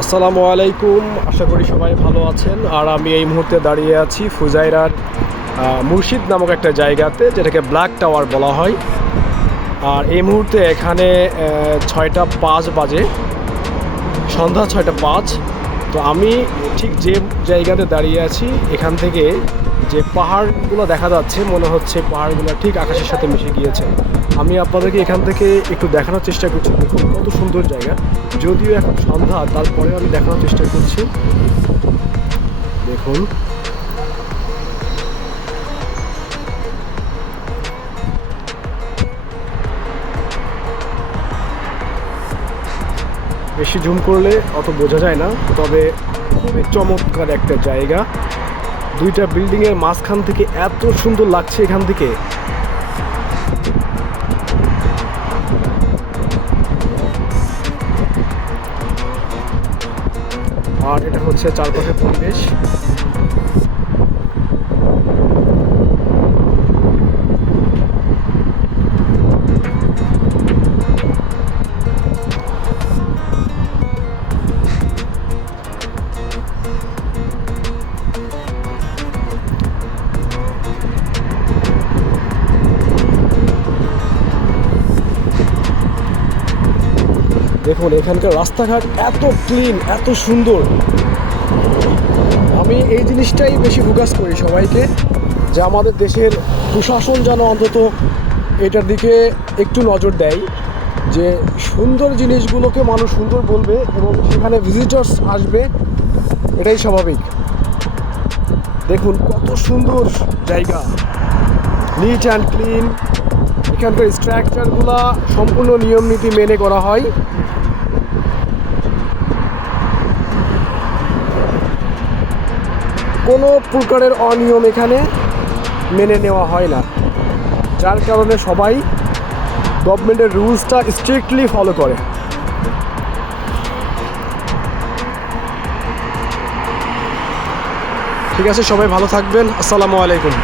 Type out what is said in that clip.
আসসালামু আলাইকুম, আশা করি সবাই ভালো আছেন। আর আমি এই মুহূর্তে দাঁড়িয়ে আছি ফুজাইরার মুর্শিদ নামক একটা জায়গাতে, যেটাকে ব্ল্যাক টাওয়ার বলা হয়। আর এই মুহূর্তে এখানে 6টা 5 বাজে, সন্ধ্যা 6টা 5। তো আমি ঠিক যে জায়গাতে দাঁড়িয়ে আছি, এখান থেকে যে পাহাড়গুলো দেখা যাচ্ছে, মনে হচ্ছে পাহাড়গুলো ঠিক আকাশের সাথে মিশে গিয়েছে। আমি আপনাদেরকে এখান থেকে একটু দেখানোর চেষ্টা করছি। দেখুন কত সুন্দর জায়গা, যদিও এখন সন্ধ্যা, তারপরেও আমি দেখানোর চেষ্টা করছি। দেখুন বেশি জুম করলে অত বোঝা যায় না, তবে খুবই চমৎকার একটা জায়গা। দুইটা বিল্ডিংয়ের মাঝখান থেকে এত সুন্দর লাগছে এখান থেকে। আর এটা হচ্ছে চারপাশের পরিবেশ। দেখুন এখানকার রাস্তাঘাট এত ক্লিন, এত সুন্দর। আমি এই জিনিসটাই বেশি ফোকাস করি সবাইকে, যে আমাদের দেশের প্রশাসন যেন অন্তত এটার দিকে একটু নজর দেয়, যে সুন্দর জিনিসগুলোকে মানুষ সুন্দর বলবে এবং সেখানে ভিজিটার্স আসবে, এটাই স্বাভাবিক। দেখুন কত সুন্দর জায়গা, নিট অ্যান্ড ক্লিন। এখানকার স্ট্রাকচারগুলো সম্পূর্ণ নিয়ম নীতি মেনে করা হয়। কোনো প্রকারের অনিয়ম এখানে মেনে নেওয়া হয় না, যার কারণে সবাই গভর্নমেন্টের রুলসটা স্ট্রিক্টলি ফলো করে। ঠিক আছে, সবাই ভালো থাকবেন। আসসালামু আলাইকুম।